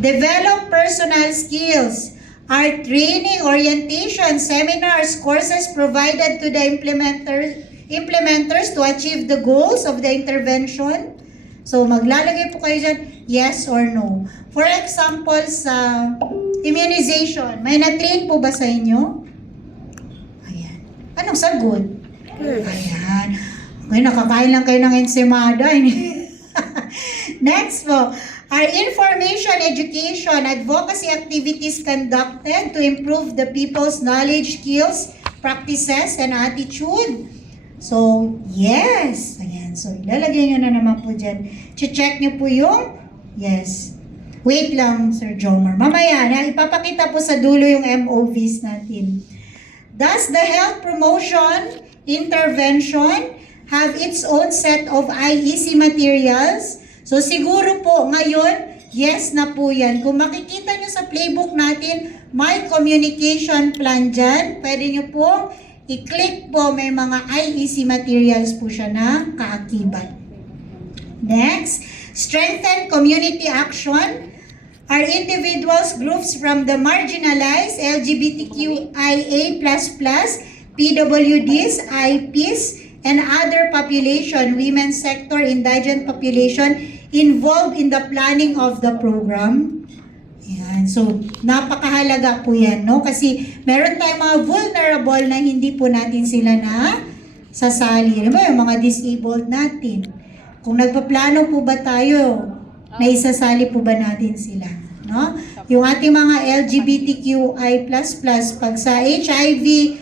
Develop personal skills. Are training, orientation, seminars, courses provided to the implementers to achieve the goals of the intervention? So, maglalagay po kayo dyan, yes or no. For example, sa immunization, may na-train po ba sa inyo? Ayan. Anong sagot? Ayan. Okay, nakakain lang kayo ng ensimada. Next po. Are information, education, advocacy activities conducted to improve the people's knowledge, skills, practices, and attitude? So, yes. Ayan. So, ilalagay nyo na naman po dyan. Check nyo po yung yes. Wait lang, Sir Jomar. Mamaya na, ipapakita po sa dulo yung MOVs natin. Does the health promotion intervention have its own set of IEC materials? So, siguro po, ngayon, yes na po yan. Kung makikita nyo sa playbook natin, may communication plan dyan. Pwede nyo po i-click po, may mga IEC materials po siya na kaakibat. Next, strengthen community action. Are individuals, groups from the marginalized, LGBTQIA++, PWDs, IPs, and other population, women's sector, indigent population, involved in the planning of the program. Yan. So, napakahalaga po yan, no? Kasi meron tayong mga vulnerable na hindi po natin sila na sasali. Ano ba yung mga disabled natin? Kung nagpaplano po ba tayo, na isasali po ba natin sila? No? Yung ating mga LGBTQI++, pag sa HIV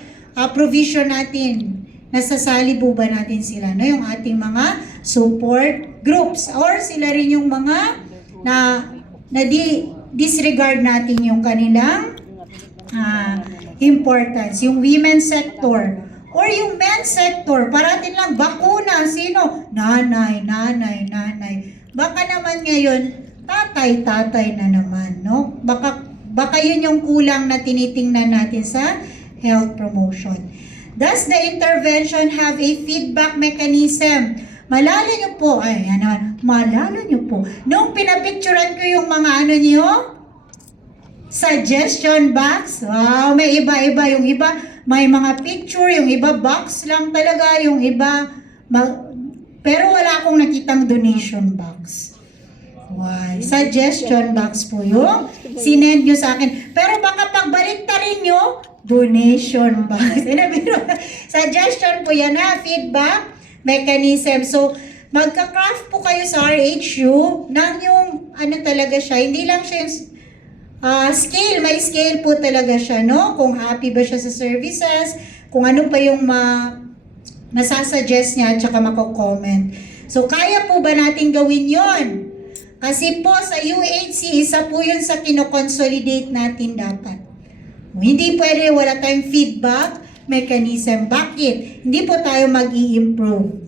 provision natin, nasasali po ba natin sila? No? Yung ating mga support groups or sila rin yung mga disregard natin yung kanilang importance. Yung women's sector or yung men's sector, parating lang bakuna. Sino? Nanay. Baka naman ngayon, tatay na naman, no? Baka yun yung kulang na tinitingnan natin sa health promotion. Does the intervention have a feedback mechanism? Malala nyo po, nung pinapicturan ko yung mga suggestion box, wow, may iba-iba. Yung iba, may mga picture, yung iba box lang talaga, yung iba, pero wala akong nakitang donation box. Wow, suggestion box po yung sinend nyo sa akin. Pero baka pagbalik ta rin nyo, donation box. Suggestion po yan na, feedback mechanism. So, magka-craft po kayo sa RHU ng yung, talaga siya, hindi lang siya yung scale, may scale po talaga siya, no? Kung happy ba siya sa services, kung ano pa yung masasuggest niya at saka mako-comment. So, kaya po ba natin gawin yon? Kasi po sa UHC, isa po yun sa kinoconsolidate natin dapat. Hindi pwede, wala tayong feedback mechanism. Bakit? Hindi po tayo mag-i-improve.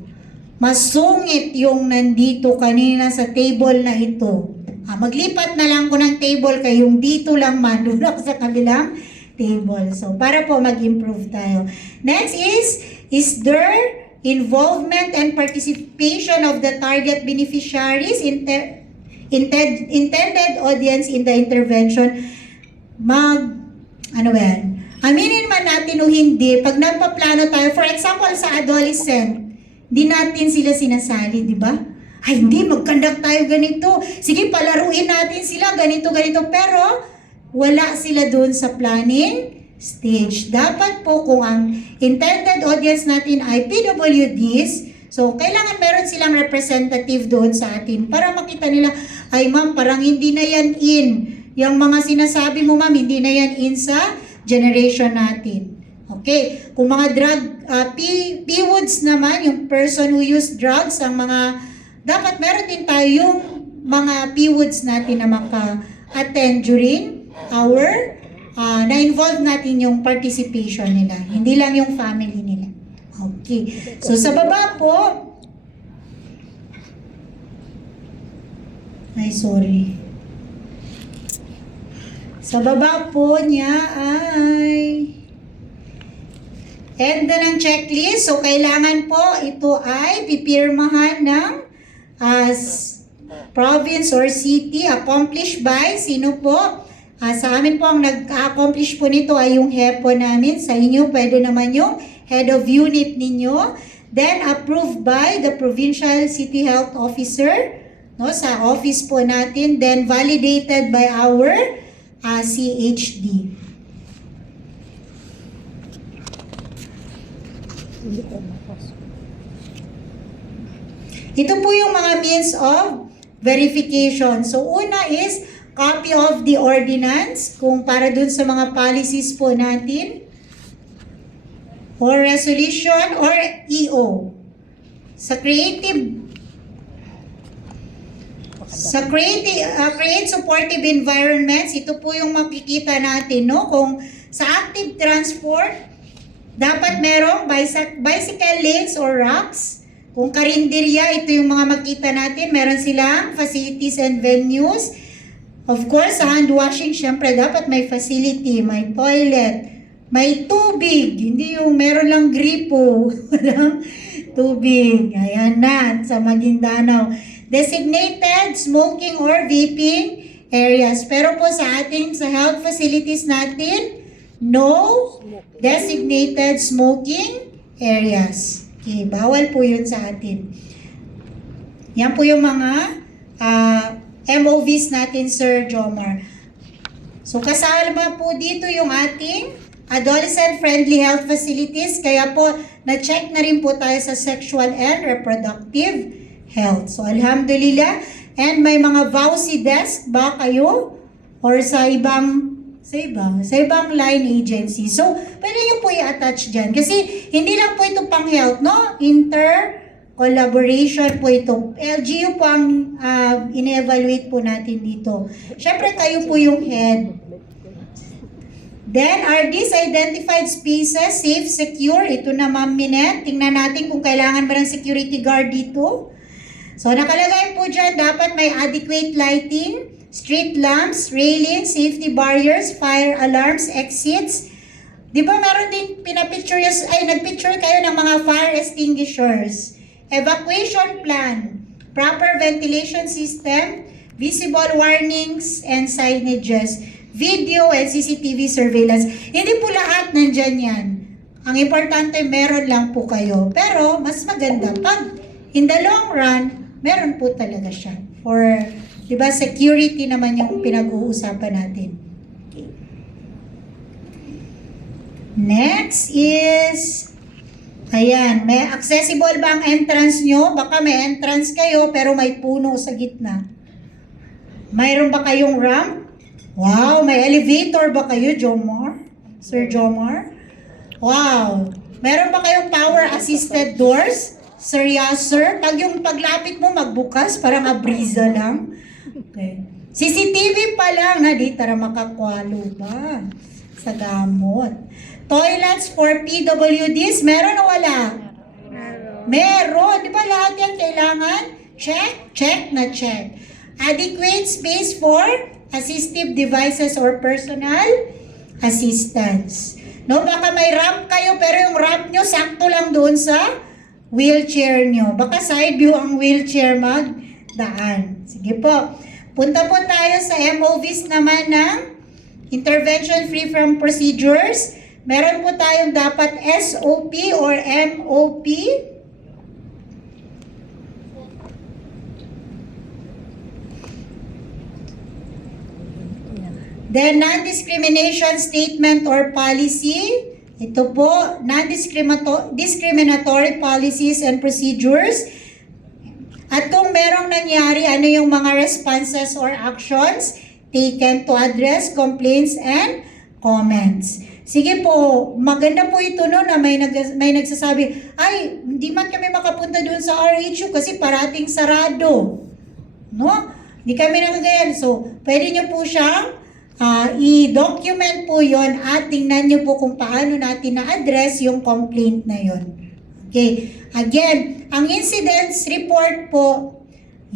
Masungit yung nandito kanina sa table na ito. Maglipat na lang ko ng table kayong dito lang man, doon ako sa kabilang table. So, para po mag-improve tayo. Next is there involvement and participation of the target beneficiaries, intended audience in the intervention? Aminin man natin o hindi, pag nagpaplano tayo, for example, sa adolescent, di natin sila sinasali, di ba? Ay, hindi, mag-conduct tayo ganito. Sige, palaruin natin sila, ganito. Pero, wala sila doon sa planning stage. Dapat po kung ang intended audience natin ay PWDs, so, kailangan meron silang representative doon sa atin para makita nila, ay ma'am, parang hindi na yan in. Yung mga sinasabi mo, ma'am, hindi na yan in sa generation natin. Okay. Kung mga drug, PWODs naman, yung person who use drugs, ang mga, dapat meron din tayo yung mga PWODs natin na maka-attend during our, na-involve natin yung participation nila. Hindi lang yung family nila. Okay. So, sa baba po, sa baba po niya ay end na ng checklist. So, kailangan po ito ay pipirmahan ng province or city. Accomplished by, sino po? Sa amin po, ang nag-accomplish po nito ay yung HEPO namin. Sa inyo, pwede naman yung head of unit ninyo. Then, approved by the Provincial City Health Officer, no, sa office po natin. Then, validated by our CHD. Ito po yung mga means of verification. So, una is copy of the ordinance, kung para dun sa mga policies po natin, or resolution, or EO. Create supportive environments, ito po yung makikita natin, no? Kung sa active transport, dapat merong bicycle lanes or ramps. Kung karinderya, ito yung mga makita natin. Meron silang facilities and venues. Of course, sa hand washing, syempre dapat may facility, may toilet, may tubig. Hindi yung meron lang gripo. Walang tubig. Ayan na, sa Maguindanao. Designated smoking or vaping areas. Pero po sa ating, sa health facilities natin, no designated smoking areas. Okay, bawal po yun sa atin. Yan po yung mga MOVs natin, Sir Jomar. So, kasama po dito yung ating adolescent-friendly health facilities. Kaya po, na-check na rin po tayo sa sexual and reproductive health. So, alhamdulillah. And may mga VAUSI desk ba kayo? Or sa ibang line agency. So, pwede nyo po i-attach dyan. Kasi, hindi lang po ito pang health, no? Collaboration po ito. LGU po ang ine-evaluate po natin dito. Siyempre, kayo po yung head. Then, are these identified spaces safe, secure? Ito na, Ma'am Minette. Tingnan natin kung kailangan ba ng security guard dito. So, nakalagay po dyan, dapat may adequate lighting, street lamps, railings, safety barriers, fire alarms, exits. Di ba meron din nagpicture kayo ng mga fire extinguishers. Evacuation plan, proper ventilation system, visible warnings and signages, video and CCTV surveillance. Hindi po lahat nandyan yan. Ang importante, meron lang po kayo. Pero, mas maganda pag in the long run, meron po talaga siya. For, di ba, security naman yung pinag-uusapan natin. Okay. Next is, ayan, may accessible ba ang entrance nyo? Baka may entrance kayo, pero may puno sa gitna. Mayroon ba kayong ramp? Wow, may elevator ba kayo, Jomar? Sir Jomar? Wow. Meron ba kayong power-assisted doors? Sir, pag yung paglapit mo magbukas, parang abriza lang. Okay. CCTV pa lang, na di tara makakwalo ba sa gamot. Toilets for PWDs, meron o wala? Meron. Di ba lahat yan kailangan? Check? Check na check. Adequate space for assistive devices or personal assistance. No, baka may ramp kayo pero yung ramp nyo sakto lang doon sa wheelchair nyo. Baka side view ang wheelchair magdaan. Sige po. Punta po tayo sa MOVs naman ng intervention free from procedures. Meron po tayong dapat SOP or MOP. Then, non-discrimination statement or policy. Ito po, non-discriminatory policies and procedures. At kung merong nangyari, ano yung mga responses or actions taken to address complaints and comments. Sige po, maganda po ito no na may nagsasabi, ay, hindi man kami makapunta doon sa RHU kasi parating sarado. No? Hindi kami nakagayan. So, pwede nyo po siyang i-document po yon at tingnan nyo po kung paano natin na-address yung complaint na yon. Okay. Again, ang incidents report po,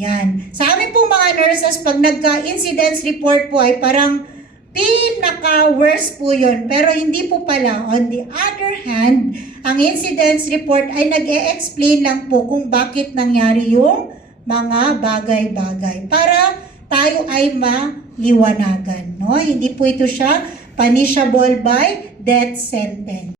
yan. Sa amin po mga nurses, pag nagka-incidents report po ay parang pinaka-worst po yun. Pero hindi po pala. On the other hand, ang incidents report ay nag-e-explain lang po kung bakit nangyari yung mga bagay-bagay para tayo ay maliwanagan, no? Hindi po ito siya punishable by death sentence.